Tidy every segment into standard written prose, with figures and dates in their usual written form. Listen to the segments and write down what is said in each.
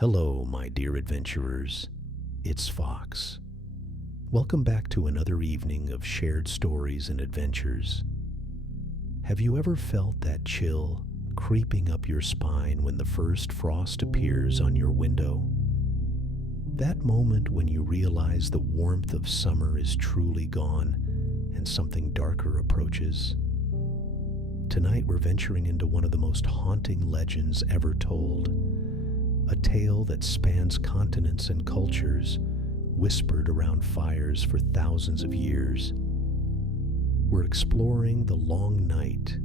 Hello, my dear adventurers. It's Fox. Welcome back to another evening of shared stories and adventures. Have you ever felt that chill creeping up your spine when the first frost appears on your window? That moment when you realize the warmth of summer is truly gone and something darker approaches? Tonight we're venturing into one of the most haunting legends ever told. A tale that spans continents and cultures, whispered around fires for thousands of years. We're exploring the long night,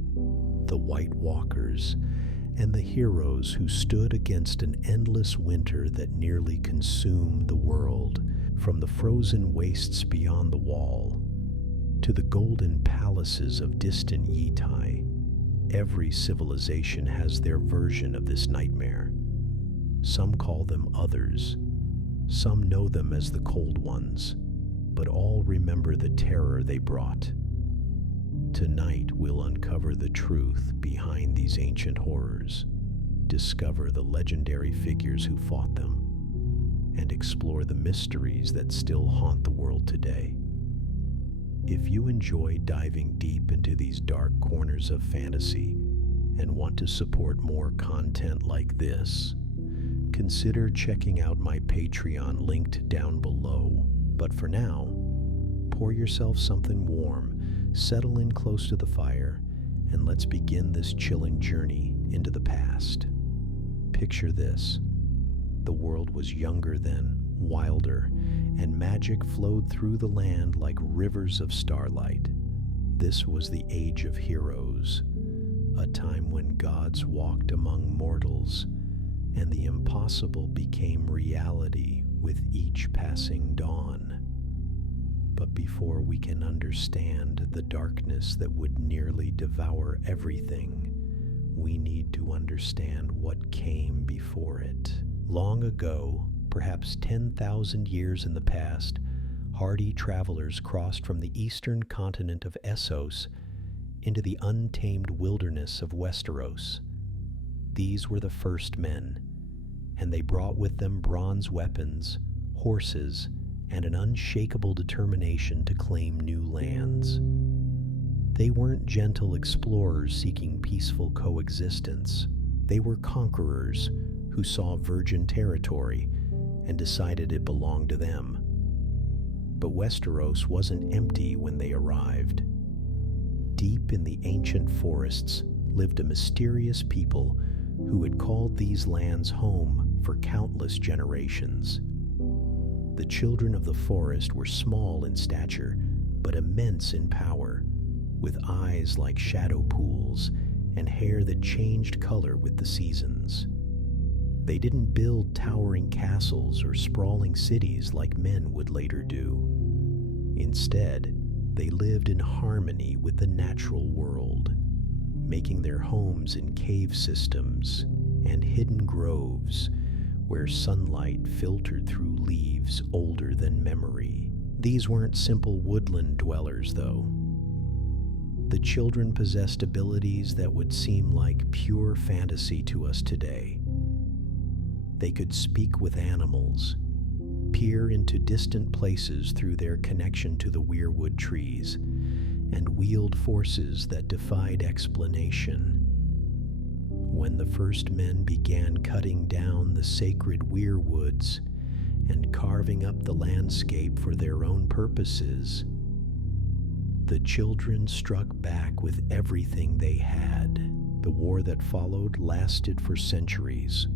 the White Walkers, and the heroes who stood against an endless winter that nearly consumed the world, from the frozen wastes beyond the wall to the golden palaces of distant Yitai. Every civilization has their version of this nightmare. Some call them others. Some know them as the Cold Ones, but all remember the terror they brought. Tonight we'll uncover the truth behind these ancient horrors, discover the legendary figures who fought them, and explore the mysteries that still haunt the world today. If you enjoy diving deep into these dark corners of fantasy and want to support more content like this, consider checking out my Patreon linked down below. But for now, pour yourself something warm, settle in close to the fire, and let's begin this chilling journey into the past. Picture this. The world was younger then, wilder, and magic flowed through the land like rivers of starlight. This was the age of heroes, a time when gods walked among mortals, and the impossible became reality with each passing dawn. But before we can understand the darkness that would nearly devour everything, we need to understand what came before it. Long ago, perhaps 10,000 years in the past, hardy travelers crossed from the eastern continent of Essos into the untamed wilderness of Westeros. These were the first men, and they brought with them bronze weapons, horses, and an unshakable determination to claim new lands. They weren't gentle explorers seeking peaceful coexistence. They were conquerors who saw virgin territory and decided it belonged to them. But Westeros wasn't empty when they arrived. Deep in the ancient forests lived a mysterious people who had called these lands home for countless generations. The children of the forest were small in stature, but immense in power, with eyes like shadow pools and hair that changed color with the seasons. They didn't build towering castles or sprawling cities like men would later do. Instead, they lived in harmony with the natural world, making their homes in cave systems and hidden groves where sunlight filtered through leaves older than memory. These weren't simple woodland dwellers, though. The children possessed abilities that would seem like pure fantasy to us today. They could speak with animals, peer into distant places through their connection to the weirwood trees, and wield forces that defied explanation. When the first men began cutting down the sacred weirwoods and carving up the landscape for their own purposes, the children struck back with everything they had. The war that followed lasted for centuries.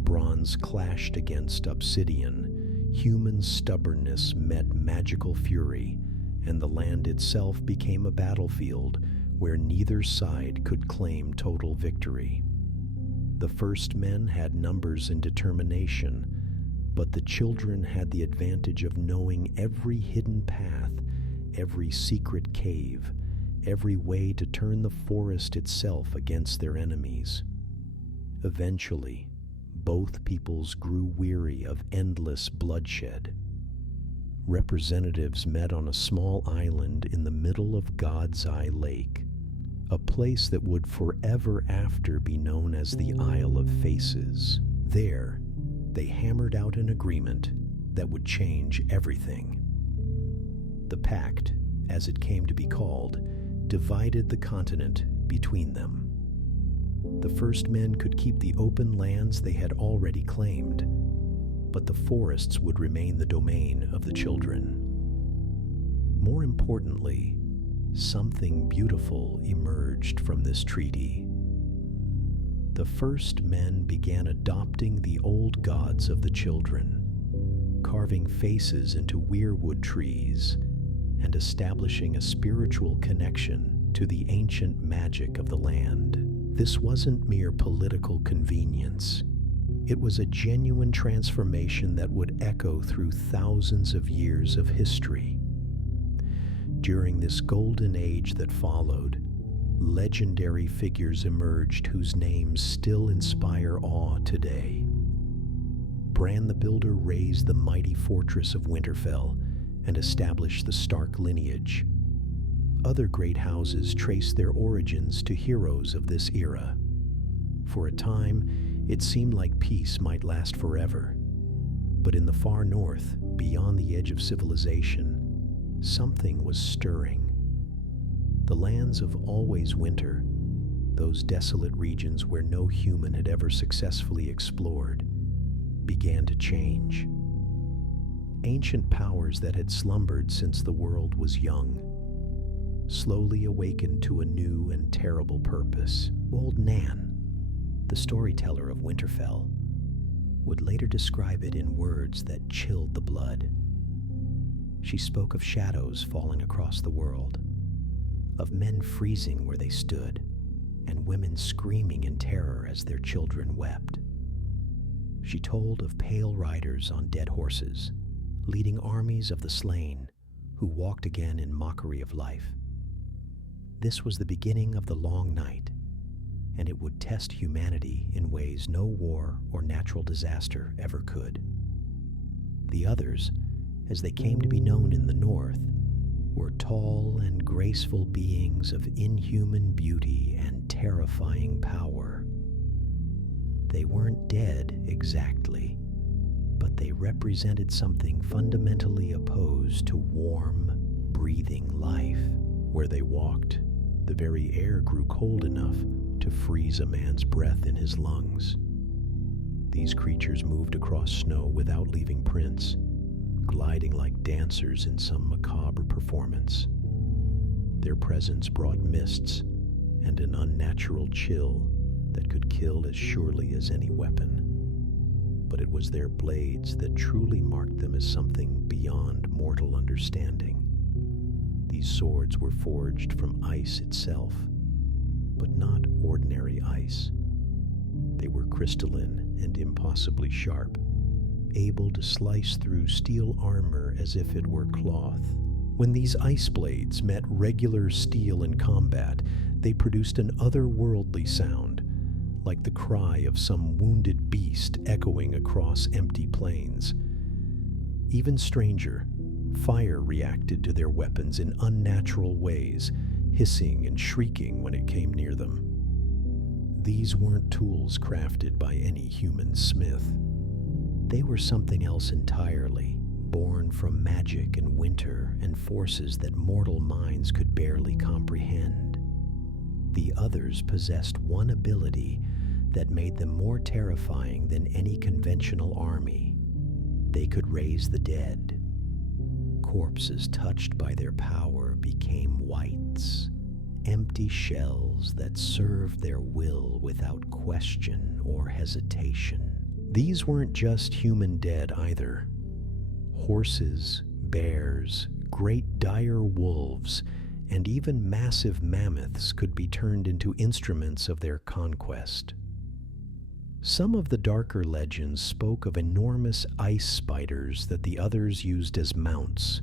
Bronze clashed against obsidian, human stubbornness met magical fury, and the land itself became a battlefield where neither side could claim total victory. The first men had numbers and determination, but the children had the advantage of knowing every hidden path, every secret cave, every way to turn the forest itself against their enemies. Eventually, both peoples grew weary of endless bloodshed. Representatives met on a small island in the middle of God's Eye Lake, a place that would forever after be known as the Isle of Faces. There, they hammered out an agreement that would change everything. The Pact, as it came to be called, divided the continent between them. The first men could keep the open lands they had already claimed, but the forests would remain the domain of the children. More importantly, something beautiful emerged from this treaty. The first men began adopting the old gods of the children, carving faces into weirwood trees, and establishing a spiritual connection to the ancient magic of the land. This wasn't mere political convenience. It was a genuine transformation that would echo through thousands of years of history. During this golden age that followed, legendary figures emerged whose names still inspire awe today. Bran the Builder raised the mighty fortress of Winterfell and established the Stark lineage. Other great houses traced their origins to heroes of this era. For a time, it seemed like peace might last forever. But in the far north, beyond the edge of civilization, something was stirring. The lands of always winter, those desolate regions where no human had ever successfully explored, began to change. Ancient powers that had slumbered since the world was young slowly awakened to a new and terrible purpose. Old Nan, the storyteller of Winterfell, would later describe it in words that chilled the blood. She spoke of shadows falling across the world, of men freezing where they stood, and women screaming in terror as their children wept. She told of pale riders on dead horses, leading armies of the slain, who walked again in mockery of life. This was the beginning of the long night, and it would test humanity in ways no war or natural disaster ever could. The others, as they came to be known in the north, were tall and graceful beings of inhuman beauty and terrifying power. They weren't dead exactly, but they represented something fundamentally opposed to warm, breathing life. Where they walked, the very air grew cold enough to freeze a man's breath in his lungs. These creatures moved across snow without leaving prints, gliding like dancers in some macabre performance. Their presence brought mists and an unnatural chill that could kill as surely as any weapon. But it was their blades that truly marked them as something beyond mortal understanding. These swords were forged from ice itself, but not ordinary ice. They were crystalline and impossibly sharp, able to slice through steel armor as if it were cloth. When these ice blades met regular steel in combat, they produced an otherworldly sound, like the cry of some wounded beast echoing across empty plains. Even stranger, fire reacted to their weapons in unnatural ways, hissing and shrieking when it came near them. These weren't tools crafted by any human smith. They were something else entirely, born from magic and winter and forces that mortal minds could barely comprehend. The others possessed one ability that made them more terrifying than any conventional army. They could raise the dead. Corpses touched by their power became wights, empty shells that served their will without question or hesitation. These weren't just human dead either. Horses, bears, great dire wolves, and even massive mammoths could be turned into instruments of their conquest. Some of the darker legends spoke of enormous ice spiders that the others used as mounts,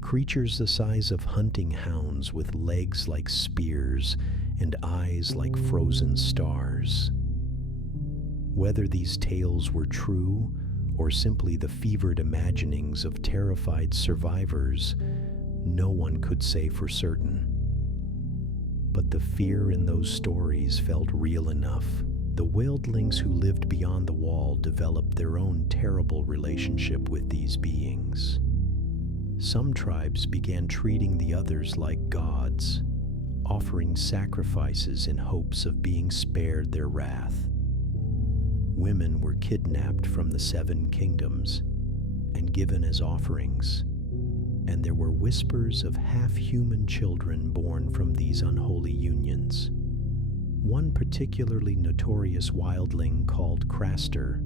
creatures the size of hunting hounds with legs like spears and eyes like frozen stars. Whether these tales were true or simply the fevered imaginings of terrified survivors, no one could say for certain. But the fear in those stories felt real enough. The wildlings who lived beyond the wall developed their own terrible relationship with these beings. Some tribes began treating the others like gods, offering sacrifices in hopes of being spared their wrath. Women were kidnapped from the Seven Kingdoms and given as offerings, and there were whispers of half-human children born from these unholy unions. One particularly notorious wildling called Craster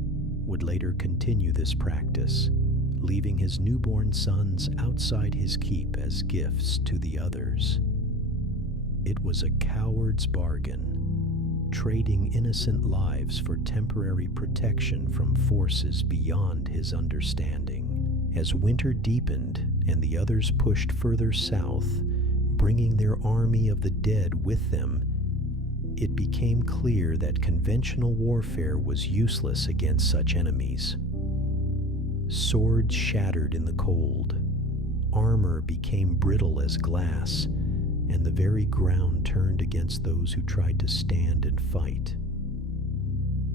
would later continue this practice, leaving his newborn sons outside his keep as gifts to the others. It was a coward's bargain, trading innocent lives for temporary protection from forces beyond his understanding. As winter deepened and the others pushed further south, bringing their army of the dead with them, it became clear that conventional warfare was useless against such enemies. Swords shattered in the cold, armor became brittle as glass, and the very ground turned against those who tried to stand and fight.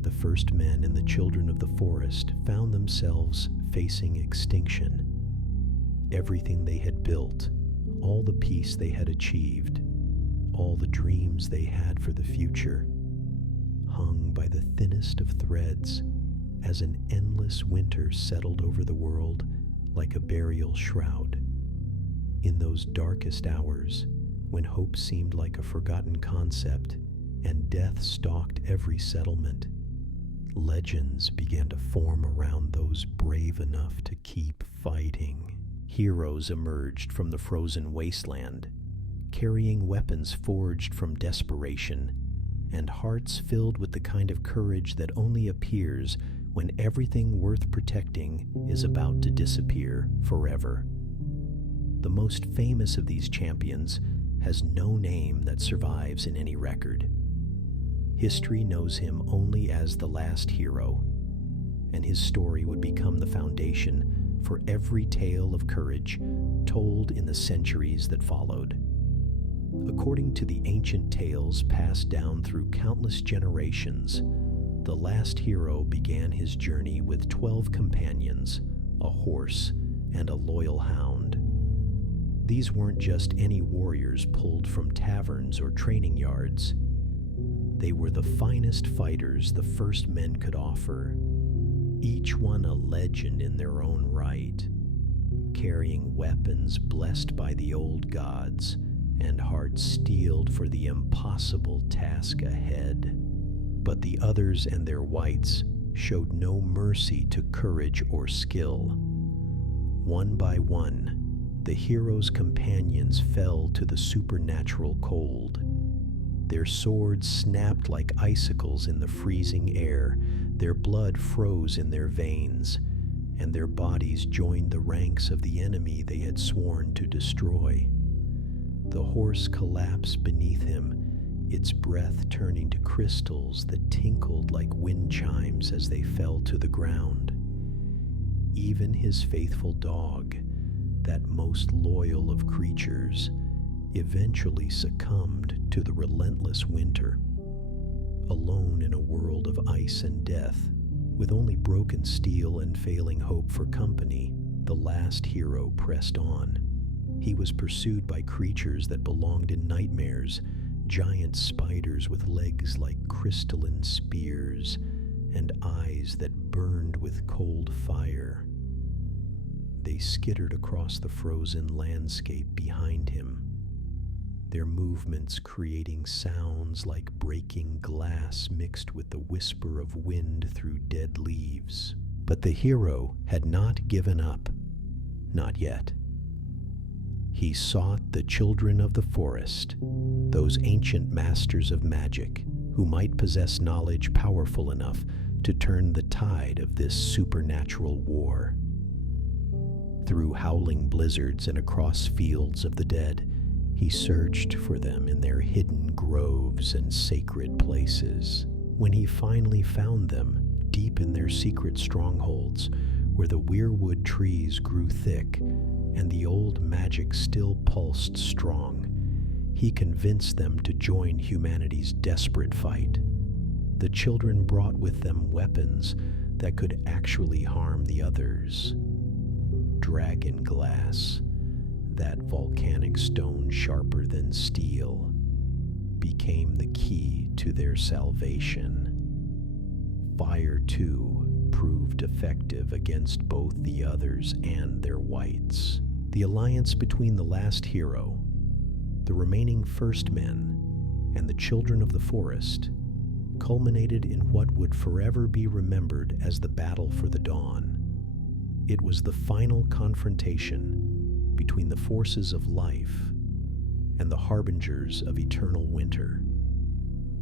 The first men and the children of the forest found themselves facing extinction. Everything they had built, all the peace they had achieved, all the dreams they had for the future, hung by the thinnest of threads as an endless winter settled over the world like a burial shroud. In those darkest hours, when hope seemed like a forgotten concept and death stalked every settlement, legends began to form around those brave enough to keep fighting. Heroes emerged from the frozen wasteland, carrying weapons forged from desperation, and hearts filled with the kind of courage that only appears when everything worth protecting is about to disappear forever. The most famous of these champions has no name that survives in any record. History knows him only as the last hero, and his story would become the foundation for every tale of courage told in the centuries that followed. According to the ancient tales passed down through countless generations, the last hero began his journey with 12 companions, a horse, and a loyal hound. These weren't just any warriors pulled from taverns or training yards. They were the finest fighters the first men could offer, each one a legend in their own right, carrying weapons blessed by the old gods and hearts steeled for the impossible task ahead. But the others and their whites showed no mercy to courage or skill. One by one, the hero's companions fell to the supernatural cold. Their swords snapped like icicles in the freezing air, their blood froze in their veins, and their bodies joined the ranks of the enemy they had sworn to destroy. The horse collapsed beneath him, its breath turning to crystals that tinkled like wind chimes as they fell to the ground. Even his faithful dog, that most loyal of creatures, eventually succumbed to the relentless winter. Alone in a world of ice and death, with only broken steel and failing hope for company, the last hero pressed on. He was pursued by creatures that belonged in nightmares, giant spiders with legs like crystalline spears and eyes that burned with cold fire. They skittered across the frozen landscape behind him, their movements creating sounds like breaking glass mixed with the whisper of wind through dead leaves. But the hero had not given up, not yet. He sought the children of the forest, those ancient masters of magic who might possess knowledge powerful enough to turn the tide of this supernatural war. Through howling blizzards and across fields of the dead, he searched for them in their hidden groves and sacred places. When he finally found them, deep in their secret strongholds, where the weirwood trees grew thick and the old magic still pulsed strong, he convinced them to join humanity's desperate fight. The The children brought with them weapons that could actually harm the others. Dragon glass, that volcanic stone sharper than steel, became the key to their salvation. Fire, too, proved effective against both the others and their whites. The alliance between the last hero, the remaining first men, and the children of the forest culminated in what would forever be remembered as the Battle for the Dawn. It was the final confrontation between the forces of life and the harbingers of eternal winter.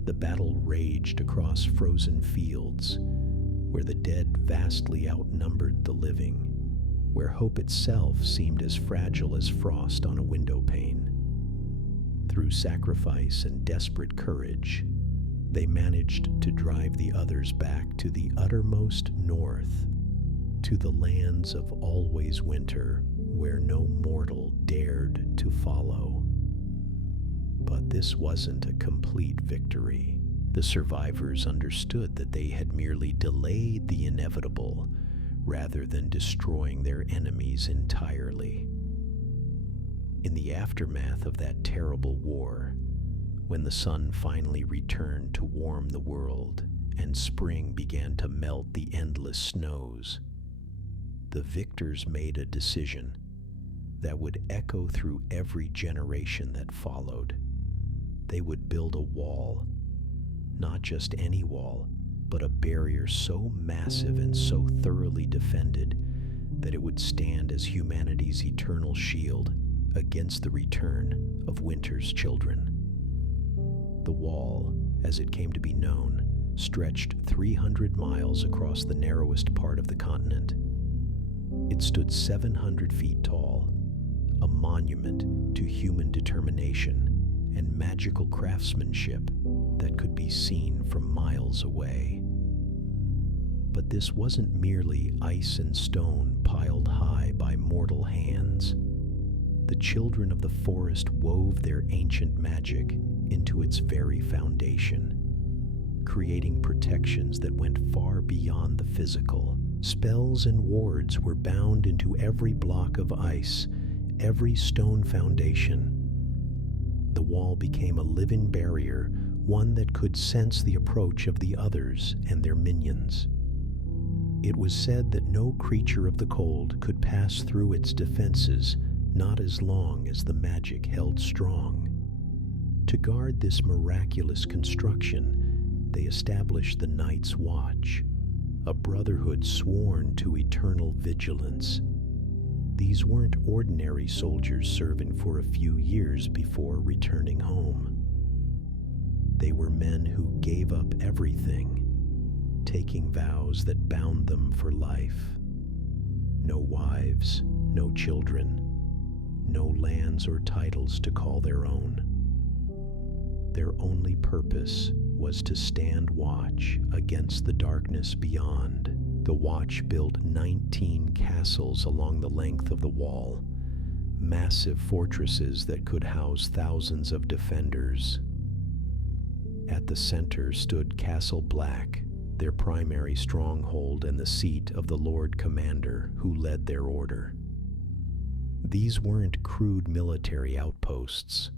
The battle raged across frozen fields, where the dead vastly outnumbered the living, where hope itself seemed as fragile as frost on a window pane. Through sacrifice and desperate courage, they managed to drive the others back to the uttermost north, to the lands of always winter, where no mortal dared to follow. But this wasn't a complete victory. The survivors understood that they had merely delayed the inevitable, rather than destroying their enemies entirely. In the aftermath of that terrible war, when the sun finally returned to warm the world and spring began to melt the endless snows, the victors made a decision that would echo through every generation that followed. They would build a wall, not just any wall, but a barrier so massive and so thoroughly defended that it would stand as humanity's eternal shield against the return of winter's children. The wall, as it came to be known, stretched 300 miles across the narrowest part of the continent. It stood 700 feet tall, a monument to human determination and magical craftsmanship that could be seen from miles away. But this wasn't merely ice and stone piled high by mortal hands. The children of the forest wove their ancient magic into its very foundation, creating protections that went far beyond the physical. Spells and wards were bound into every block of ice, every stone foundation. The wall became a living barrier, one that could sense the approach of the others and their minions. It was said that no creature of the cold could pass through its defenses, not as long as the magic held strong. To guard this miraculous construction, they established the Night's Watch, a brotherhood sworn to eternal vigilance. These weren't ordinary soldiers serving for a few years before returning home. They were men who gave up everything, taking vows that bound them for life. No wives, no children, no lands or titles to call their own. Their only purpose was to stand watch against the darkness beyond. The Watch built 19 castles along the length of the wall, massive fortresses that could house thousands of defenders. At the center stood Castle Black, their primary stronghold and the seat of the Lord Commander who led their order. These weren't crude military outposts,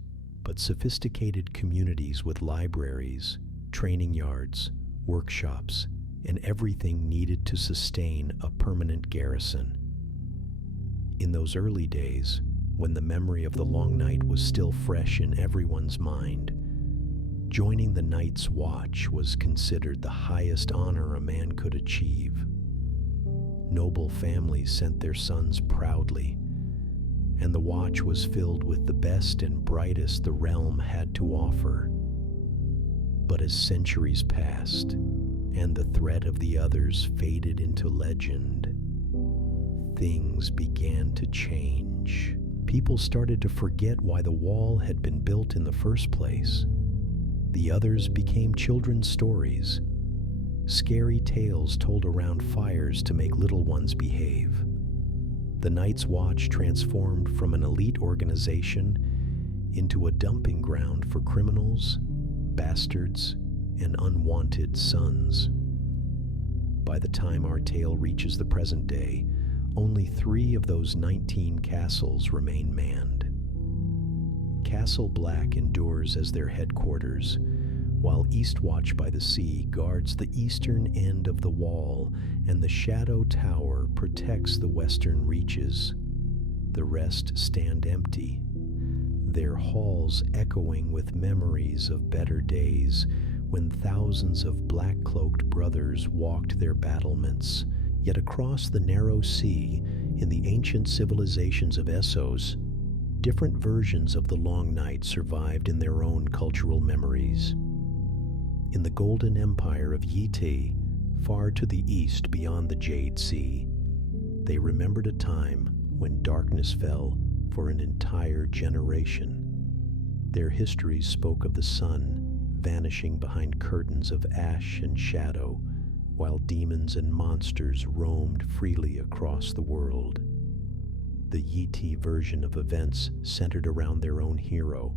but sophisticated communities with libraries, training yards, workshops, and everything needed to sustain a permanent garrison. In those early days, when the memory of the long night was still fresh in everyone's mind, joining the Night's Watch was considered the highest honor a man could achieve. Noble families sent their sons proudly, and the Watch was filled with the best and brightest the realm had to offer. But as centuries passed, and the threat of the others faded into legend, things began to change. People started to forget why the wall had been built in the first place. The others became children's stories, scary tales told around fires to make little ones behave. The Night's Watch transformed from an elite organization into a dumping ground for criminals, bastards, and unwanted sons. By the time our tale reaches the present day, only 3 of those 19 castles remain manned. Castle Black endures as their headquarters, while Eastwatch by the Sea guards the eastern end of the wall and the Shadow Tower protects the western reaches. The rest stand empty, their halls echoing with memories of better days when thousands of black-cloaked brothers walked their battlements. Yet across the narrow sea, in the ancient civilizations of Essos, different versions of the Long Night survived in their own cultural memories. In the Golden Empire of GoT, far to the east beyond the Jade Sea, they remembered a time when darkness fell for an entire generation. Their histories spoke of the sun vanishing behind curtains of ash and shadow, while demons and monsters roamed freely across the world. The GoT version of events centered around their own hero,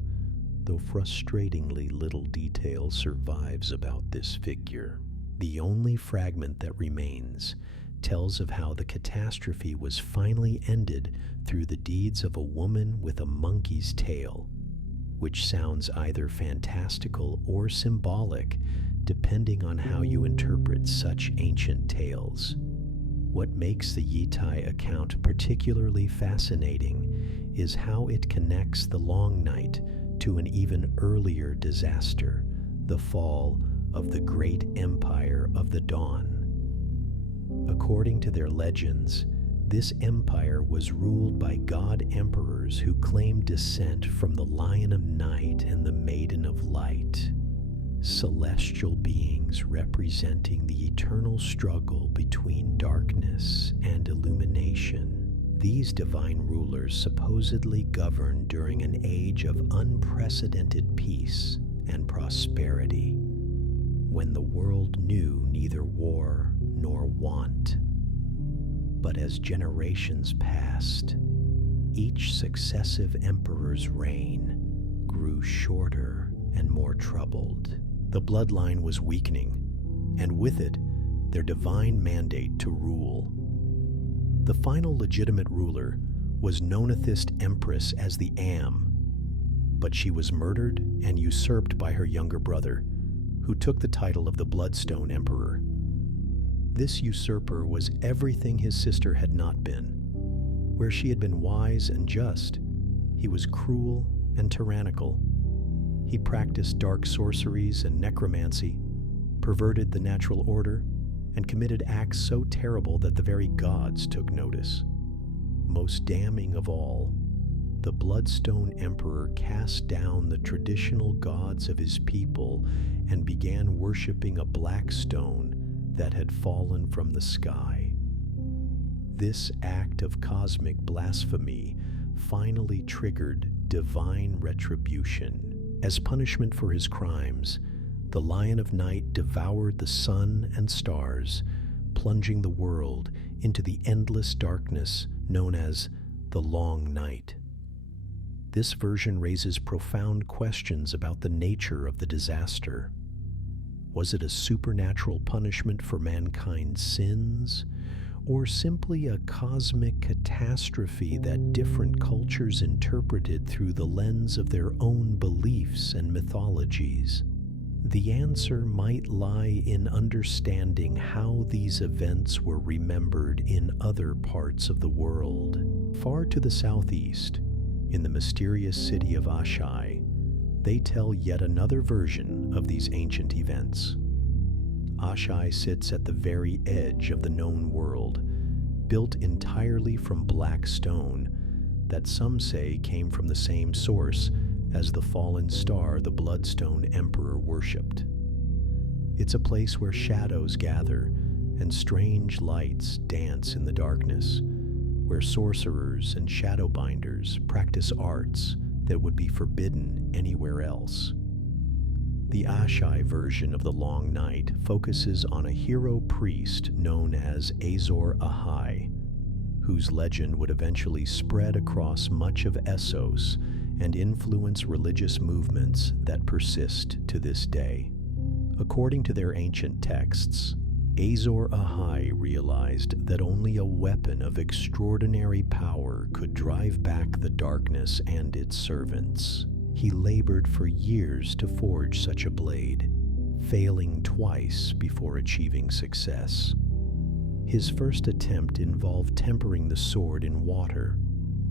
though frustratingly little detail survives about this figure. The only fragment that remains tells of how the catastrophe was finally ended through the deeds of a woman with a monkey's tail, which sounds either fantastical or symbolic, depending on how you interpret such ancient tales. What makes the GoT account particularly fascinating is how it connects the Long Night to an even earlier disaster, the fall of the great empire of the Dawn. According to their legends, this empire was ruled by god emperors who claimed descent from the Lion of Night and the Maiden of Light, celestial beings representing the eternal struggle between darkness and illumination. These divine rulers supposedly governed during an age of unprecedented peace and prosperity, when the world knew neither war nor want. But as generations passed, each successive emperor's reign grew shorter and more troubled. The bloodline was weakening, and with it, their divine mandate to rule. The final legitimate ruler was Nonathist Empress as the Am, but she was murdered and usurped by her younger brother, who took the title of the Bloodstone Emperor. This usurper was everything his sister had not been. Where she had been wise and just, he was cruel and tyrannical. He practiced dark sorceries and necromancy, perverted the natural order, and committed acts so terrible that the very gods took notice. Most damning of all, the Bloodstone Emperor cast down the traditional gods of his people and began worshipping a black stone that had fallen from the sky. This act of cosmic blasphemy finally triggered divine retribution. As punishment for his crimes, the Lion of Night devoured the sun and stars, plunging the world into the endless darkness known as the Long Night. This version raises profound questions about the nature of the disaster. Was it a supernatural punishment for mankind's sins, or simply a cosmic catastrophe that different cultures interpreted through the lens of their own beliefs and mythologies? The answer might lie in understanding how these events were remembered in other parts of the world. Far to the southeast, in the mysterious city of Asshai, they tell yet another version of these ancient events. Asshai sits at the very edge of the known world, built entirely from black stone that some say came from the same source as the fallen star the Bloodstone Emperor worshipped. It's a place where shadows gather and strange lights dance in the darkness, where sorcerers and shadowbinders practice arts that would be forbidden anywhere else. The Asshai version of the Long Night focuses on a hero priest known as Azor Ahai, whose legend would eventually spread across much of Essos and influence religious movements that persist to this day. According to their ancient texts, Azor Ahai realized that only a weapon of extraordinary power could drive back the darkness and its servants. He labored for years to forge such a blade, failing twice before achieving success. His first attempt involved tempering the sword in water,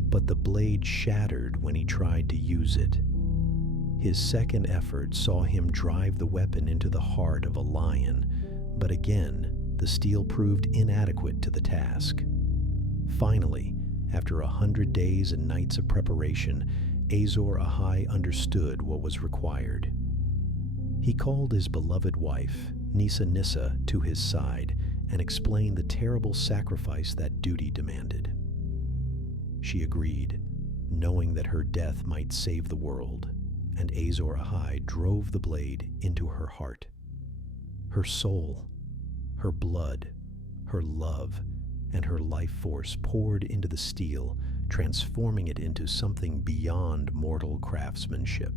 but the blade shattered when he tried to use it. His second effort saw him drive the weapon into the heart of a lion, but again, the steel proved inadequate to the task. Finally, after 100 days and nights of preparation, Azor Ahai understood what was required. He called his beloved wife, Nissa, to his side and explained the terrible sacrifice that duty demanded. She agreed, knowing that her death might save the world, and Azor Ahai drove the blade into her heart. Her soul, her blood, her love, and her life force poured into the steel, transforming it into something beyond mortal craftsmanship.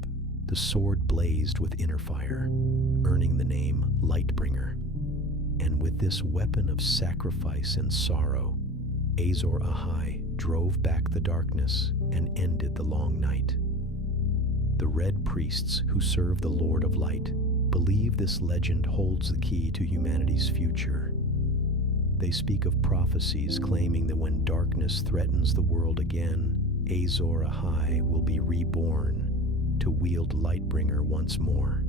The sword blazed with inner fire, earning the name Lightbringer. And with this weapon of sacrifice and sorrow, Azor Ahai drove back the darkness and ended the long night. The Red Priests who serve the Lord of Light believe this legend holds the key to humanity's future. They speak of prophecies claiming that when darkness threatens the world again, Azor Ahai will be reborn to wield Lightbringer once more.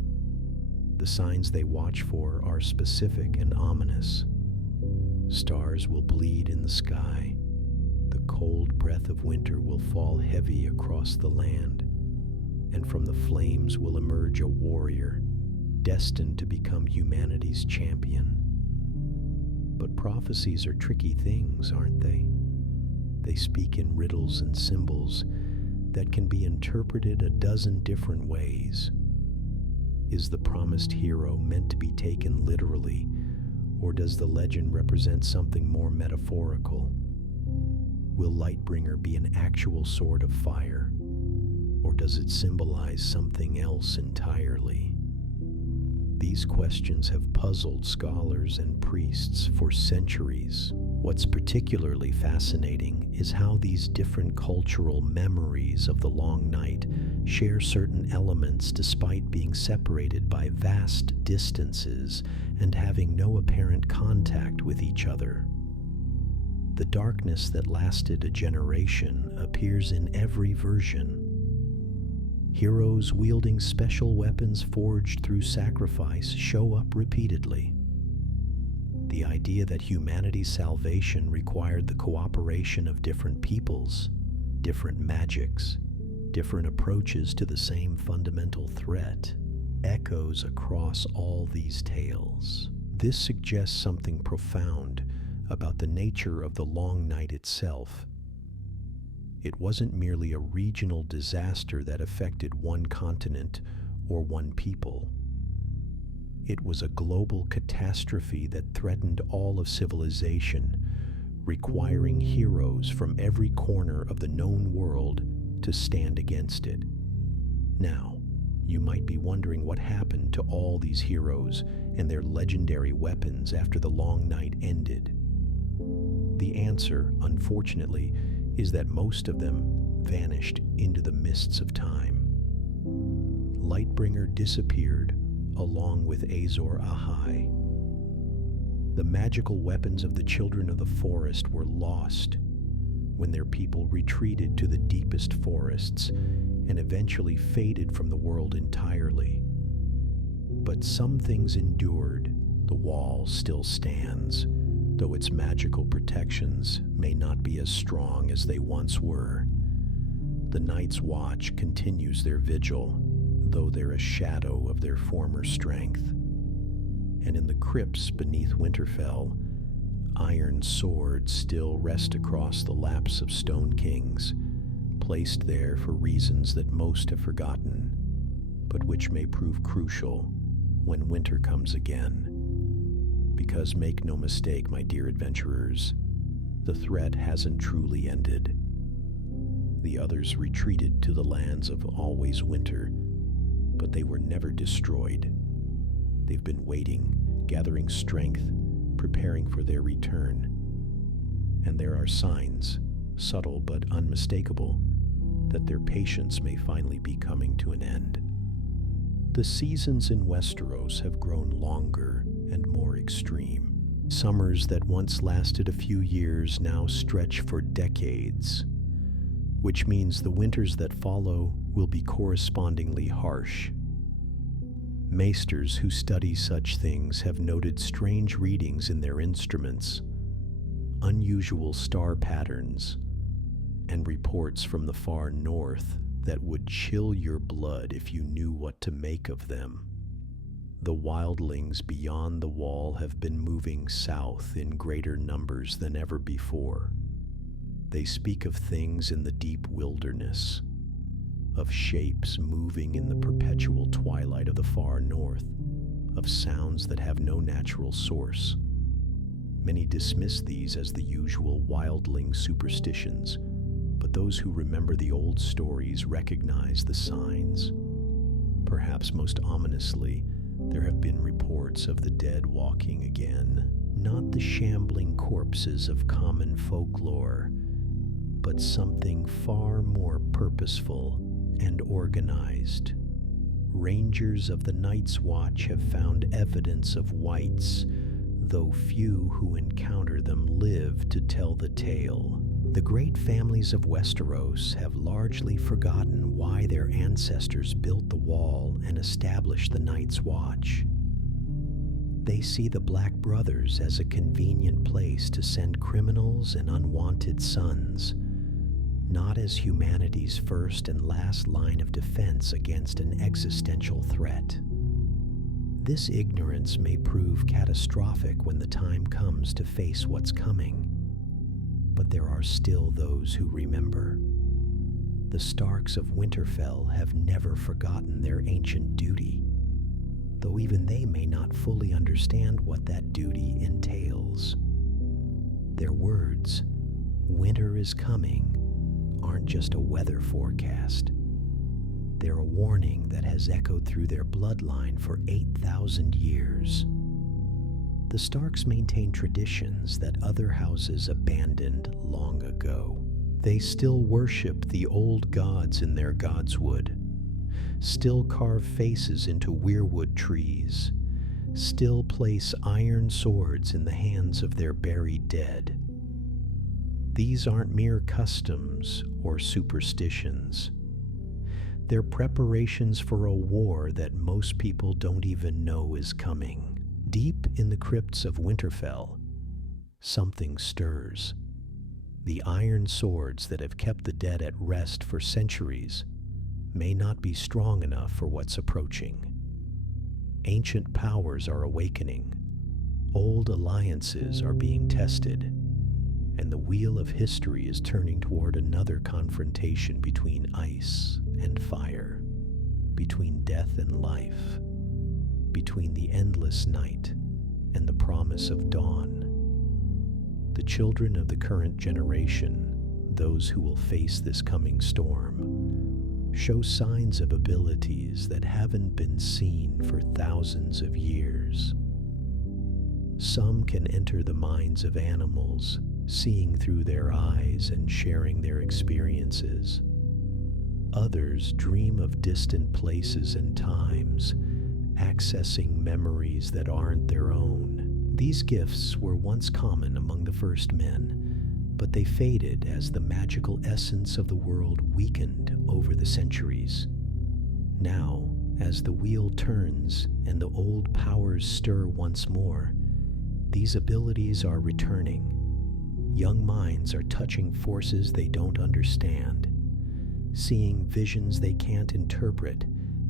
The signs they watch for are specific and ominous. Stars will bleed in the sky. The cold breath of winter will fall heavy across the land, and from the flames will emerge a warrior destined to become humanity's champion. But prophecies are tricky things, aren't they? They speak in riddles and symbols that can be interpreted a dozen different ways. Is the promised hero meant to be taken literally, or does the legend represent something more metaphorical? Will Lightbringer be an actual sword of fire, or does it symbolize something else entirely? These questions have puzzled scholars and priests for centuries. What's particularly fascinating is how these different cultural memories of the long night share certain elements despite being separated by vast distances and having no apparent contact with each other. The darkness that lasted a generation appears in every version. Heroes wielding special weapons forged through sacrifice show up repeatedly. The idea that humanity's salvation required the cooperation of different peoples, different magics, different approaches to the same fundamental threat, echoes across all these tales. This suggests something profound about the nature of the long night itself. It wasn't merely a regional disaster that affected one continent or one people. It was a global catastrophe that threatened all of civilization, requiring heroes from every corner of the known world to stand against it. Now, you might be wondering what happened to all these heroes and their legendary weapons after the long night ended. The answer, unfortunately, is that most of them vanished into the mists of time. Lightbringer disappeared along with Azor Ahai. The magical weapons of the children of the forest were lost when their people retreated to the deepest forests and eventually faded from the world entirely. But some things endured. The wall still stands, though its magical protections may not be as strong as they once were. The Night's Watch continues their vigil, though they're a shadow of their former strength. And in the crypts beneath Winterfell, iron swords still rest across the laps of Stone Kings, placed there for reasons that most have forgotten, but which may prove crucial when winter comes again. Because make no mistake, my dear adventurers, the threat hasn't truly ended. The others retreated to the lands of always winter, but they were never destroyed. They've been waiting, gathering strength, preparing for their return. And there are signs, subtle but unmistakable, that their patience may finally be coming to an end. The seasons in Westeros have grown longer and more extreme. Summers that once lasted a few years now stretch for decades, which means the winters that follow will be correspondingly harsh. Maesters who study such things have noted strange readings in their instruments, unusual star patterns, and reports from the far north that would chill your blood if you knew what to make of them. The wildlings beyond the wall have been moving south in greater numbers than ever before. They speak of things in the deep wilderness, of shapes moving in the perpetual twilight of the far north, of sounds that have no natural source. Many dismiss these as the usual wildling superstitions, but those who remember the old stories recognize the signs. Perhaps most ominously, there have been reports of the dead walking again, not the shambling corpses of common folklore, but something far more purposeful and organized. Rangers of the Night's Watch have found evidence of wights, though few who encounter them live to tell the tale. The great families of Westeros have largely forgotten why their ancestors built the wall and established the Night's Watch. They see the Black Brothers as a convenient place to send criminals and unwanted sons, not as humanity's first and last line of defense against an existential threat. This ignorance may prove catastrophic when the time comes to face what's coming. But there are still those who remember. The Starks of Winterfell have never forgotten their ancient duty, though even they may not fully understand what that duty entails. Their words, "Winter is coming," aren't just a weather forecast. They're a warning that has echoed through their bloodline for 8,000 years. The Starks maintain traditions that other houses abandoned long ago. They still worship the old gods in their godswood, still carve faces into weirwood trees, still place iron swords in the hands of their buried dead. These aren't mere customs or superstitions. They're preparations for a war that most people don't even know is coming. Deep in the crypts of Winterfell, something stirs. The iron swords that have kept the dead at rest for centuries may not be strong enough for what's approaching. Ancient powers are awakening, old alliances are being tested, and the wheel of history is turning toward another confrontation between ice and fire, between death and life, between the endless night and the promise of dawn. The children of the current generation, those who will face this coming storm, show signs of abilities that haven't been seen for thousands of years. Some can enter the minds of animals, seeing through their eyes and sharing their experiences. Others dream of distant places and times, accessing memories that aren't their own. These gifts were once common among the first men, but they faded as the magical essence of the world weakened over the centuries. Now, as the wheel turns and the old powers stir once more, these abilities are returning. Young minds are touching forces they don't understand, seeing visions they can't interpret,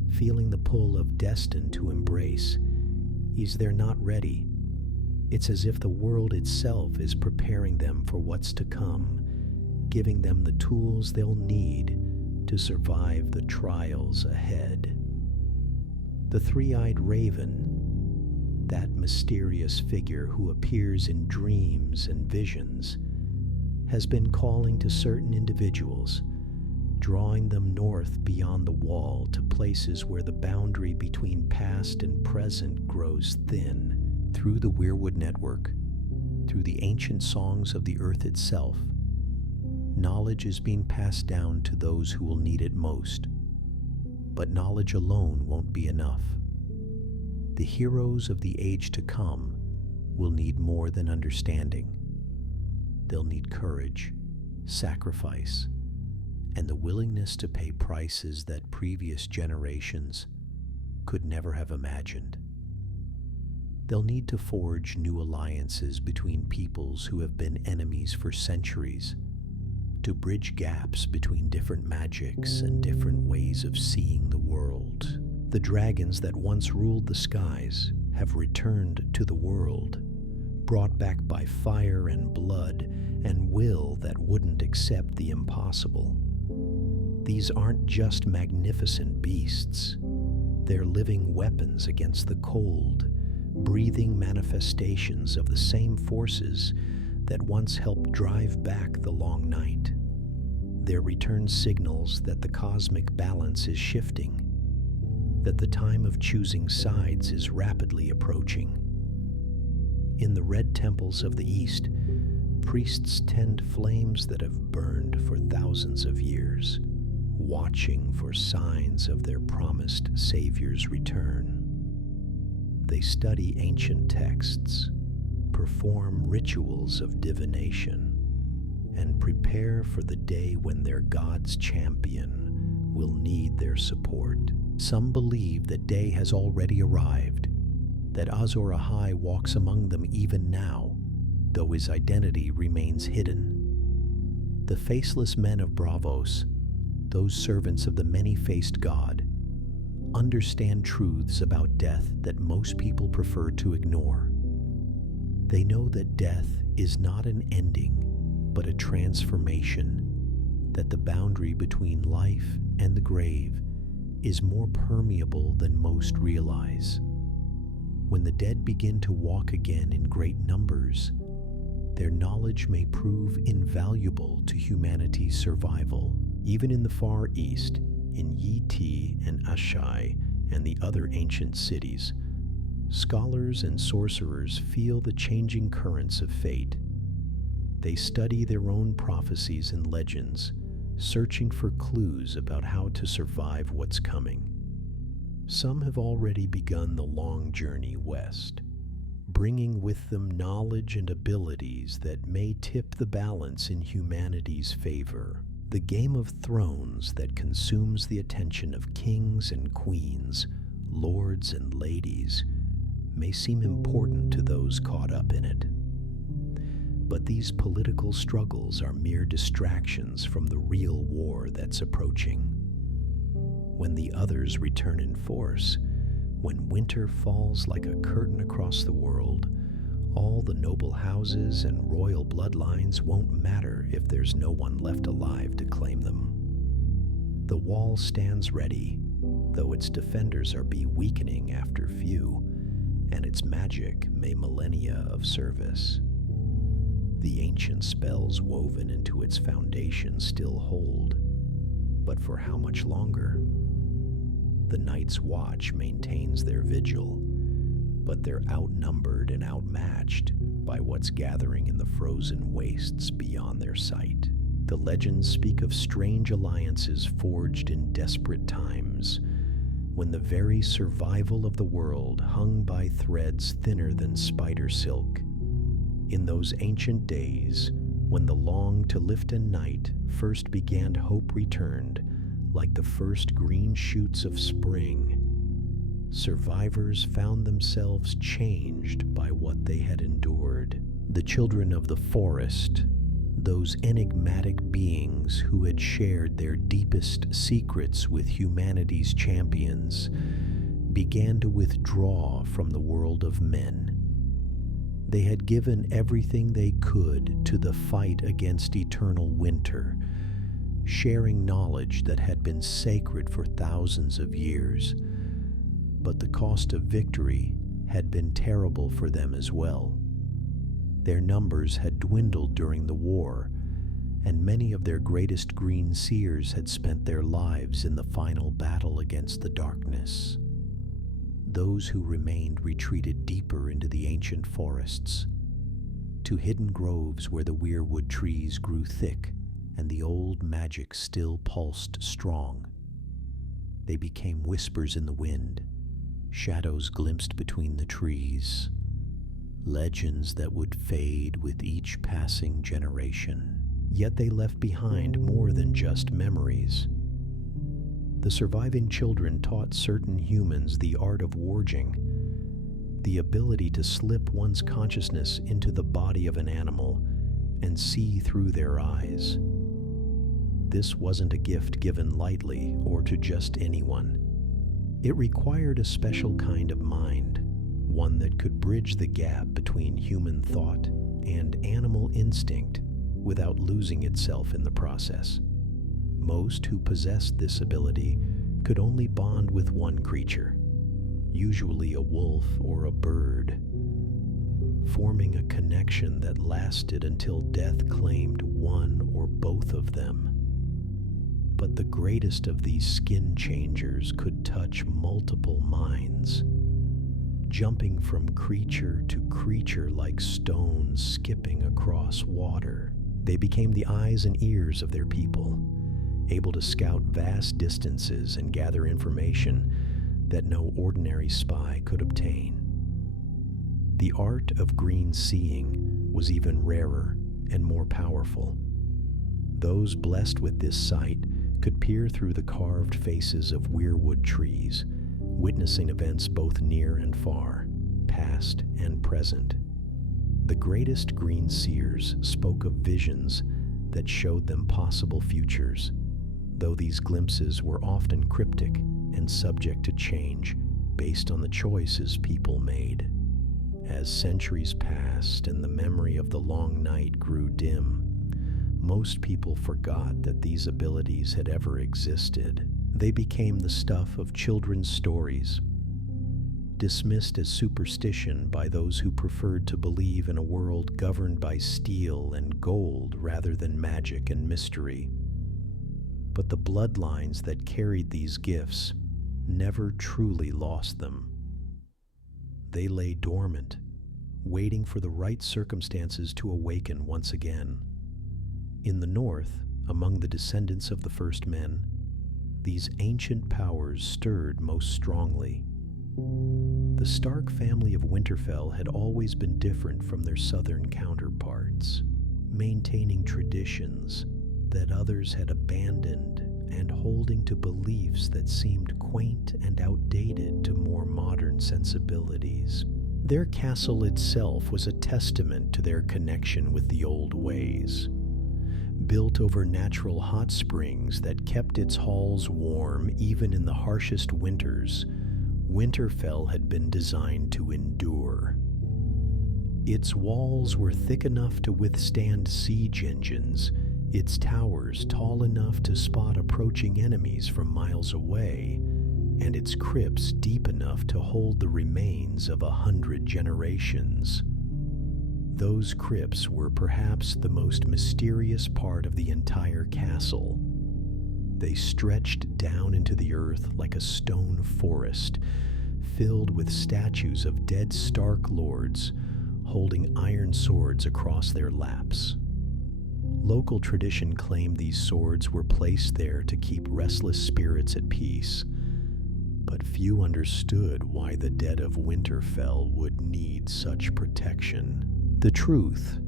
feeling the pull of destiny to embrace. They're not ready. It's as if the world itself is preparing them for what's to come, giving them the tools they'll need to survive the trials ahead. The three-eyed raven, that mysterious figure who appears in dreams and visions, has been calling to certain individuals, drawing them north beyond the wall to places where the boundary between past and present grows thin. Through the Weirwood network, through the ancient songs of the earth itself, knowledge is being passed down to those who will need it most. But knowledge alone won't be enough. The heroes of the age to come will need more than understanding. They'll need courage, sacrifice, and the willingness to pay prices that previous generations could never have imagined. They'll need to forge new alliances between peoples who have been enemies for centuries, to bridge gaps between different magics and different ways of seeing the world. The dragons that once ruled the skies have returned to the world, brought back by fire and blood and will that wouldn't accept the impossible. These aren't just magnificent beasts. They're living weapons against the cold, breathing manifestations of the same forces that once helped drive back the long night. Their return signals that the cosmic balance is shifting, that the time of choosing sides is rapidly approaching. In the red temples of the East, priests tend flames that have burned for thousands of years, watching for signs of their promised Savior's return. They study ancient texts, perform rituals of divination, and prepare for the day when their God's champion will need their support. Some believe that day has already arrived, that Azor Ahai walks among them even now, though his identity remains hidden. The faceless men of Bravos, those servants of the many-faced God, understand truths about death that most people prefer to ignore. They know that death is not an ending, but a transformation, that the boundary between life and the grave is more permeable than most realize. When the dead begin to walk again in great numbers, their knowledge may prove invaluable to humanity's survival. Even in the Far East, in Yi and Ashai and the other ancient cities, scholars and sorcerers feel the changing currents of fate. They study their own prophecies and legends, searching for clues about how to survive what's coming. Some have already begun the long journey west, bringing with them knowledge and abilities that may tip the balance in humanity's favor. The Game of Thrones that consumes the attention of kings and queens, lords and ladies, may seem important to those caught up in it. But these political struggles are mere distractions from the real war that's approaching. When the others return in force, when winter falls like a curtain across the world, all the noble houses and royal bloodlines won't matter if there's no one left alive to claim them. The wall stands ready, though its defenders are weakening after few, and its magic may millennia of service. The ancient spells woven into its foundation still hold, but for how much longer? The Night's Watch maintains their vigil, but they're outnumbered and outmatched by what's gathering in the frozen wastes beyond their sight. The legends speak of strange alliances forged in desperate times, when the very survival of the world hung by threads thinner than spider silk. In those ancient days, when the long-to-lift-in night first began, hope returned, like the first green shoots of spring. Survivors found themselves changed by what they had endured. The children of the forest, those enigmatic beings who had shared their deepest secrets with humanity's champions, began to withdraw from the world of men. They had given everything they could to the fight against eternal winter, sharing knowledge that had been sacred for thousands of years. But the cost of victory had been terrible for them as well. Their numbers had dwindled during the war, and many of their greatest green seers had spent their lives in the final battle against the darkness. Those who remained retreated deeper into the ancient forests, to hidden groves where the weirwood trees grew thick and the old magic still pulsed strong. They became whispers in the wind, shadows glimpsed between the trees, legends that would fade with each passing generation. Yet they left behind more than just memories. The surviving children taught certain humans the art of warging, the ability to slip one's consciousness into the body of an animal and see through their eyes. This wasn't a gift given lightly or to just anyone. It required a special kind of mind, one that could bridge the gap between human thought and animal instinct without losing itself in the process. Most who possessed this ability could only bond with one creature, usually a wolf or a bird, forming a connection that lasted until death claimed one or both of them. But the greatest of these skin changers could touch multiple minds, jumping from creature to creature like stones skipping across water. They became the eyes and ears of their people, able to scout vast distances and gather information that no ordinary spy could obtain. The art of green seeing was even rarer and more powerful. Those blessed with this sight could peer through the carved faces of weirwood trees, witnessing events both near and far, past and present. The greatest green seers spoke of visions that showed them possible futures, though these glimpses were often cryptic and subject to change based on the choices people made. As centuries passed and the memory of the long night grew dim, most people forgot that these abilities had ever existed. They became the stuff of children's stories, dismissed as superstition by those who preferred to believe in a world governed by steel and gold rather than magic and mystery. But the bloodlines that carried these gifts never truly lost them. They lay dormant, waiting for the right circumstances to awaken once again. In the north, among the descendants of the first men, these ancient powers stirred most strongly. The Stark family of Winterfell had always been different from their southern counterparts, maintaining traditions that others had abandoned and holding to beliefs that seemed quaint and outdated to more modern sensibilities. Their castle itself was a testament to their connection with the old ways. Built over natural hot springs that kept its halls warm even in the harshest winters, Winterfell had been designed to endure. Its walls were thick enough to withstand siege engines, its towers tall enough to spot approaching enemies from miles away, and its crypts deep enough to hold the remains of 100 generations. Those crypts were perhaps the most mysterious part of the entire castle. They stretched down into the earth like a stone forest, filled with statues of dead Stark lords holding iron swords across their laps. Local tradition claimed these swords were placed there to keep restless spirits at peace, but few understood why the dead of Winterfell would need such protection. The truth,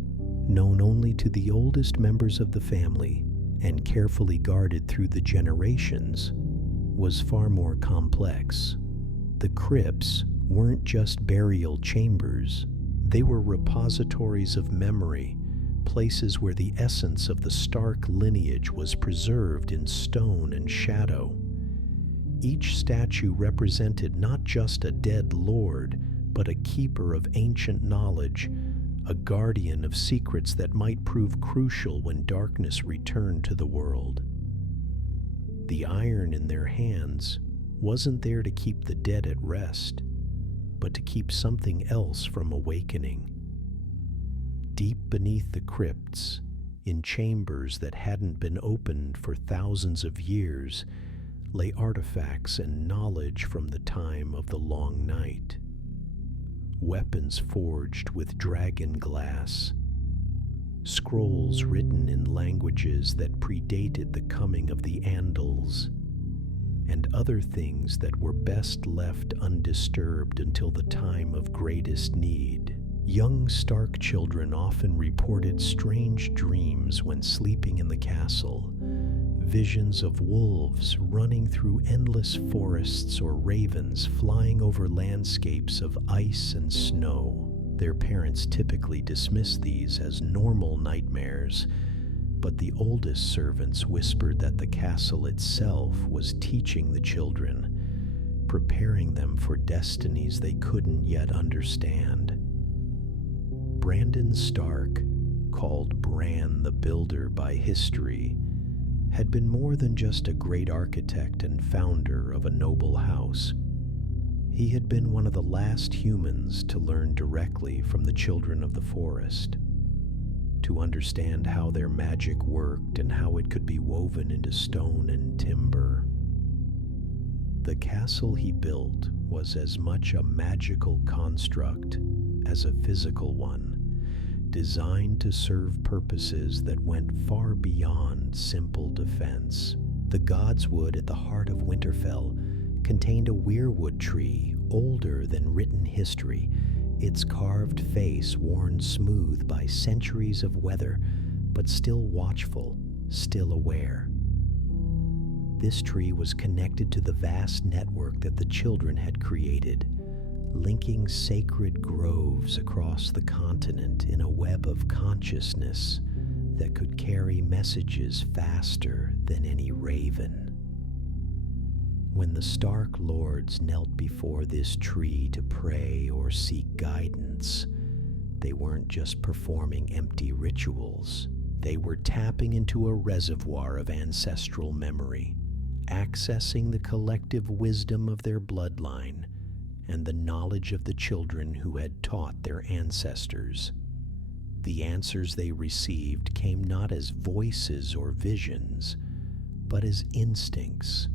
known only to the oldest members of the family and carefully guarded through the generations, was far more complex. The crypts weren't just burial chambers. They were repositories of memory, places where the essence of the Stark lineage was preserved in stone and shadow. Each statue represented not just a dead lord, but a keeper of ancient knowledge, a guardian of secrets that might prove crucial when darkness returned to the world. The iron in their hands wasn't there to keep the dead at rest, but to keep something else from awakening. Deep beneath the crypts, In chambers that hadn't been opened for thousands of years lay artifacts and knowledge from the time of the Long Night. Weapons forged with dragon glass, scrolls written in languages that predated the coming of the Andals, and other things that were best left undisturbed until the time of greatest need. Young Stark children often reported strange dreams when sleeping in the castle, visions of wolves running through endless forests or ravens flying over landscapes of ice and snow. Their parents typically dismissed these as normal nightmares, but the oldest servants whispered that the castle itself was teaching the children, preparing them for destinies they couldn't yet understand. Brandon Stark, called Bran the Builder by history, had been more than just a great architect and founder of a noble house. He had been one of the last humans to learn directly from the children of the forest, to understand how their magic worked and how it could be woven into stone and timber. The castle he built was as much a magical construct as a physical one, designed to serve purposes that went far beyond simple defense. The Godswood at the heart of Winterfell contained a weirwood tree older than written history, its carved face worn smooth by centuries of weather, but still watchful, still aware. This tree was connected to the vast network that the children had created, linking sacred groves across the continent in a web of consciousness that could carry messages faster than any raven. When the Stark lords knelt before this tree to pray or seek guidance, they weren't just performing empty rituals. They were tapping into a reservoir of ancestral memory, accessing the collective wisdom of their bloodline and the knowledge of the children who had taught their ancestors. The answers they received came not as voices or visions, but as instincts,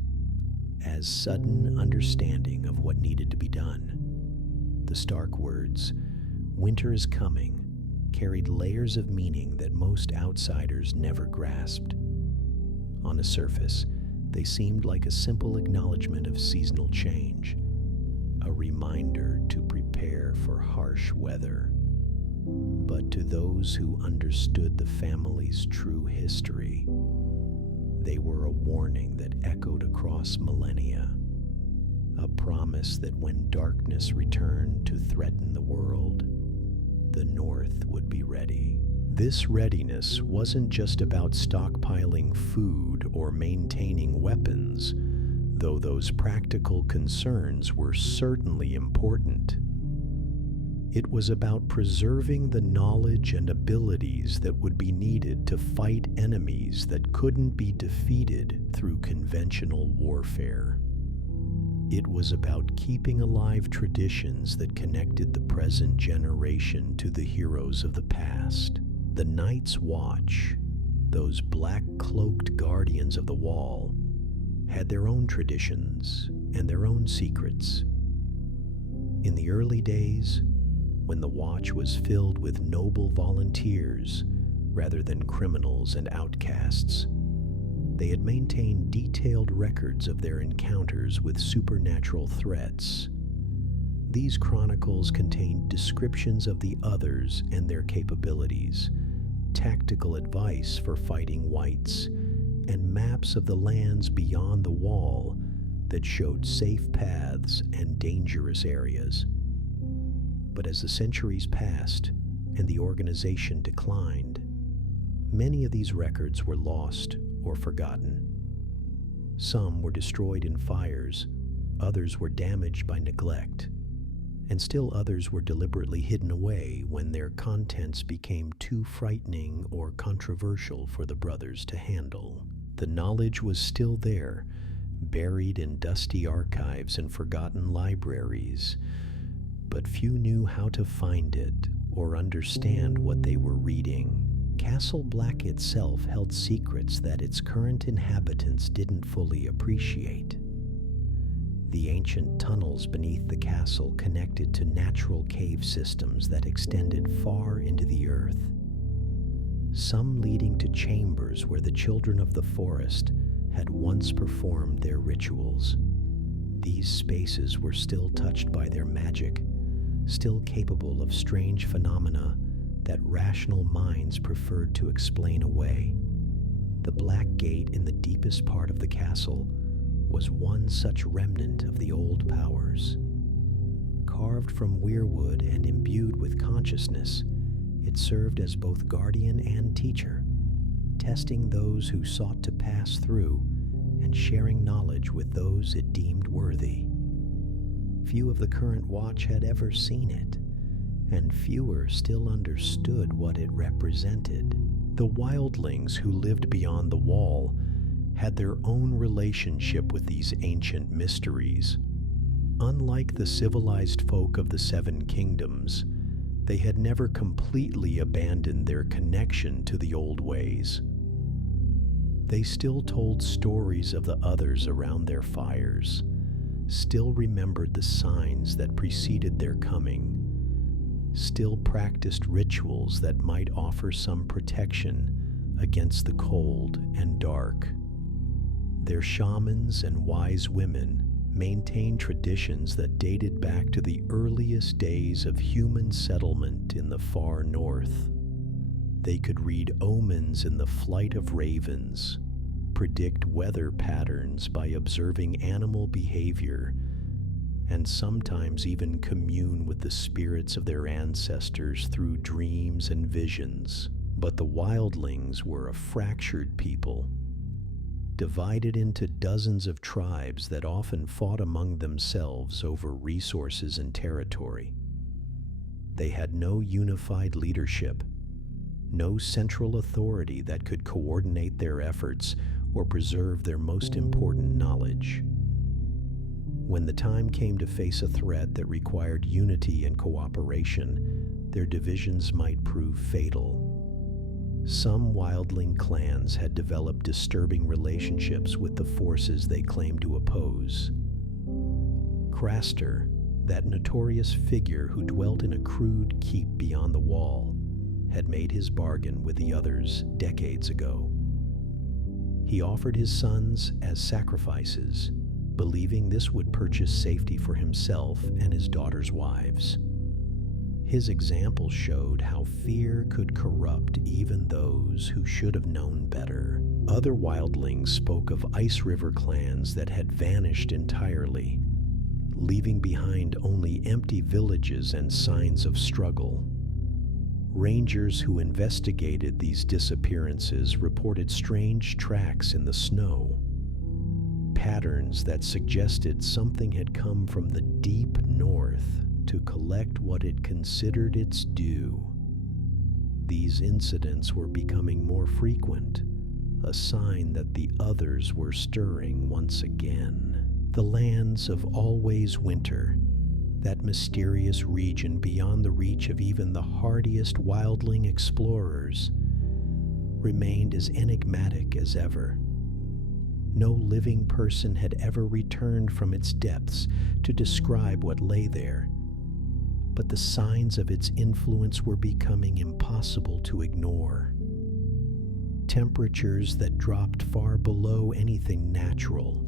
as sudden understanding of what needed to be done. The Stark words, "Winter is coming," carried layers of meaning that most outsiders never grasped. On the surface, they seemed like a simple acknowledgement of seasonal change, a reminder to prepare for harsh weather. But to those who understood the family's true history, they were a warning that echoed across millennia, a promise that when darkness returned to threaten the world, the North would be ready. This readiness wasn't just about stockpiling food or maintaining weapons, though those practical concerns were certainly important. It was about preserving the knowledge and abilities that would be needed to fight enemies that couldn't be defeated through conventional warfare. It was about keeping alive traditions that connected the present generation to the heroes of the past. The Night's Watch, those black-cloaked guardians of the Wall, had their own traditions and their own secrets. In the early days, when the Watch was filled with noble volunteers rather than criminals and outcasts, they had maintained detailed records of their encounters with supernatural threats. These chronicles contained descriptions of the others and their capabilities, tactical advice for fighting whites, and maps of the lands beyond the Wall that showed safe paths and dangerous areas. But as the centuries passed and the organization declined, many of these records were lost or forgotten. Some were destroyed in fires, others were damaged by neglect, and still others were deliberately hidden away when their contents became too frightening or controversial for the brothers to handle. The knowledge was still there, buried in dusty archives and forgotten libraries, but few knew how to find it or understand what they were reading. Castle Black itself held secrets that its current inhabitants didn't fully appreciate. The ancient tunnels beneath the castle connected to natural cave systems that extended far into the earth, some leading to chambers where the children of the forest had once performed their rituals. These spaces were still touched by their magic, still capable of strange phenomena that rational minds preferred to explain away. The Black Gate in the deepest part of the castle was one such remnant of the old powers. Carved from weirwood and imbued with consciousness, it served as both guardian and teacher, testing those who sought to pass through and sharing knowledge with those it deemed worthy. Few of the current watch had ever seen it, and fewer still understood what it represented. The wildlings who lived beyond the wall had their own relationship with these ancient mysteries. Unlike the civilized folk of the Seven Kingdoms, they had never completely abandoned their connection to the old ways. They still told stories of the others around their fires, still remembered the signs that preceded their coming, still practiced rituals that might offer some protection against the cold and dark. Their shamans and wise women maintained traditions that dated back to the earliest days of human settlement in the far north. They could read omens in the flight of ravens, predict weather patterns by observing animal behavior, and sometimes even commune with the spirits of their ancestors through dreams and visions. But the wildlings were a fractured people, divided into dozens of tribes that often fought among themselves over resources and territory. They had no unified leadership, no central authority that could coordinate their efforts or preserve their most important knowledge. When the time came to face a threat that required unity and cooperation, their divisions might prove fatal. Some wildling clans had developed disturbing relationships with the forces they claimed to oppose. Craster, that notorious figure who dwelt in a crude keep beyond the wall, had made his bargain with the others decades ago. He offered his sons as sacrifices, believing this would purchase safety for himself and his daughters' wives. His example showed how fear could corrupt even those who should have known better. Other wildlings spoke of Ice River clans that had vanished entirely, leaving behind only empty villages and signs of struggle. Rangers who investigated these disappearances reported strange tracks in the snow, patterns that suggested something had come from the deep north to collect what it considered its due. These incidents were becoming more frequent, a sign that the others were stirring once again. The lands of Always Winter, that mysterious region beyond the reach of even the hardiest wildling explorers, remained as enigmatic as ever. No living person had ever returned from its depths to describe what lay there, but the signs of its influence were becoming impossible to ignore. Temperatures that dropped far below anything natural,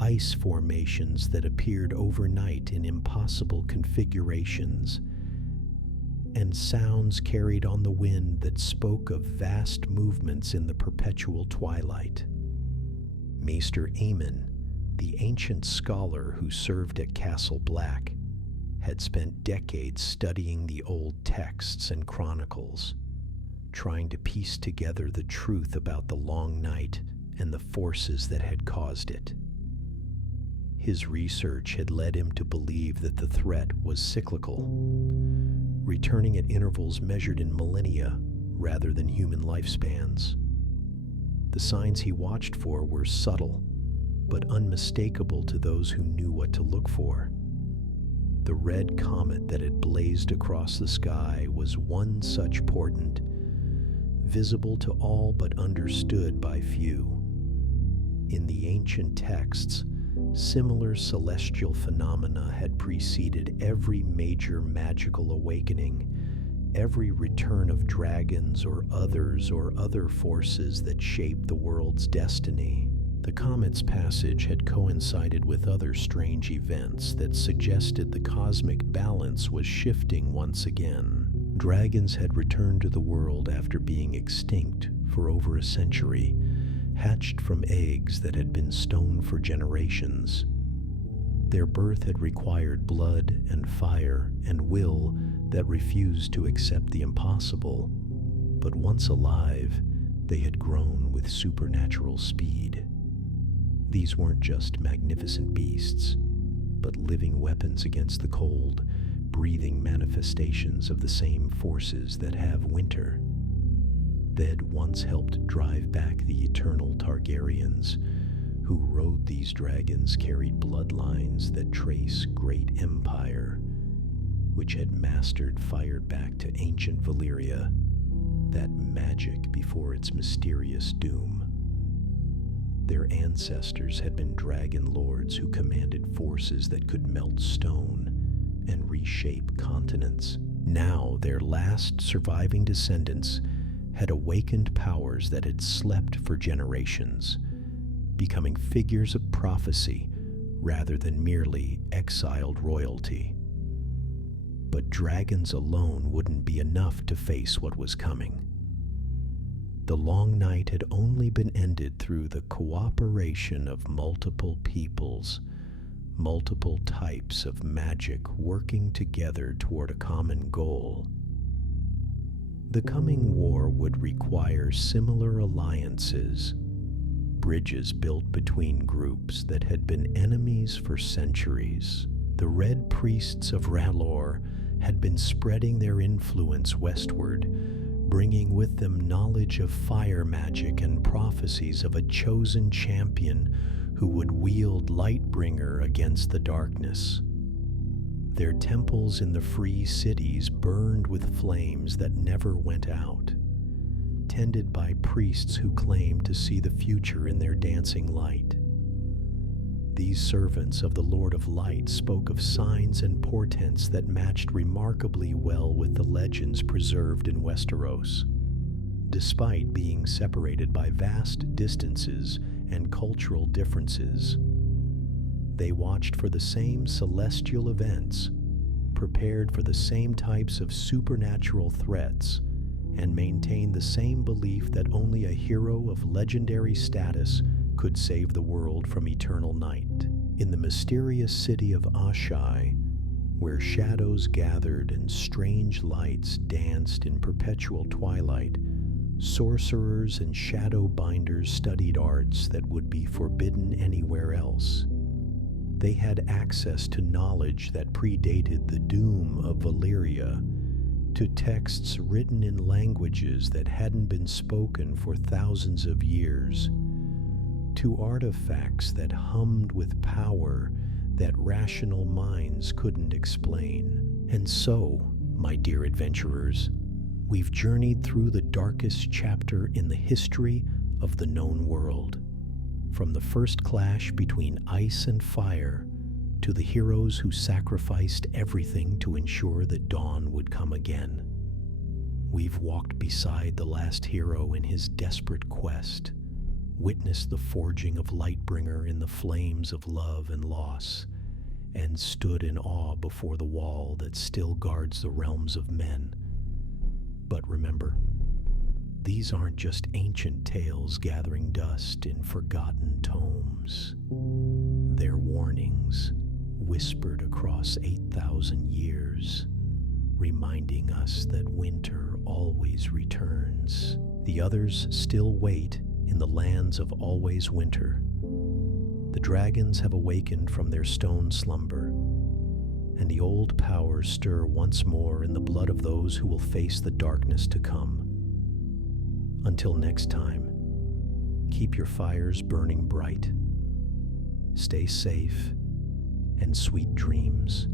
ice formations that appeared overnight in impossible configurations, and sounds carried on the wind that spoke of vast movements in the perpetual twilight. Maester Aemon, the ancient scholar who served at Castle Black, had spent decades studying the old texts and chronicles, trying to piece together the truth about the long night and the forces that had caused it. His research had led him to believe that the threat was cyclical, returning at intervals measured in millennia rather than human lifespans. The signs he watched for were subtle, but unmistakable to those who knew what to look for. The red comet that had blazed across the sky was one such portent, visible to all but understood by few. In the ancient texts, similar celestial phenomena had preceded every major magical awakening, every return of dragons or other forces that shaped the world's destiny. The comet's passage had coincided with other strange events that suggested the cosmic balance was shifting once again. Dragons had returned to the world after being extinct for over a century, hatched from eggs that had been stone for generations. Their birth had required blood and fire and will that refused to accept the impossible, but once alive, they had grown with supernatural speed. These weren't just magnificent beasts, but living weapons against the cold, breathing manifestations of the same forces that have winter. They'd once helped drive back the eternal Targaryens. Who rode these dragons carried bloodlines that trace great empire, which had mastered fired back to ancient Valyria, that magic before its mysterious doom. Their ancestors had been dragon lords who commanded forces that could melt stone and reshape continents. Now their last surviving descendants had awakened powers that had slept for generations, becoming figures of prophecy rather than merely exiled royalty. But dragons alone wouldn't be enough to face what was coming. The long night had only been ended through the cooperation of multiple peoples, multiple types of magic working together toward a common goal. The coming war would require similar alliances, bridges built between groups that had been enemies for centuries. The Red Priests of R'hllor had been spreading their influence westward, bringing with them knowledge of fire magic and prophecies of a chosen champion who would wield Lightbringer against the darkness. Their temples in the free cities burned with flames that never went out, tended by priests who claimed to see the future in their dancing light. These servants of the Lord of Light spoke of signs and portents that matched remarkably well with the legends preserved in Westeros. Despite being separated by vast distances and cultural differences, they watched for the same celestial events, prepared for the same types of supernatural threats, and maintained the same belief that only a hero of legendary status could save the world from eternal night. In the mysterious city of Ashai, where shadows gathered and strange lights danced in perpetual twilight, sorcerers and shadow binders studied arts that would be forbidden anywhere else. They had access to knowledge that predated the doom of Valyria, to texts written in languages that hadn't been spoken for thousands of years, to artifacts that hummed with power that rational minds couldn't explain. And so, my dear adventurers, we've journeyed through the darkest chapter in the history of the known world. From the first clash between ice and fire, to the heroes who sacrificed everything to ensure that dawn would come again. We've walked beside the last hero in his desperate quest, witnessed the forging of Lightbringer in the flames of love and loss, and stood in awe before the wall that still guards the realms of men. But remember, these aren't just ancient tales gathering dust in forgotten tomes. They're warnings whispered across 8,000 years, reminding us that winter always returns. The others still wait in the lands of always winter. The dragons have awakened from their stone slumber, and the old powers stir once more in the blood of those who will face the darkness to come. Until next time, keep your fires burning bright. Stay safe and sweet dreams.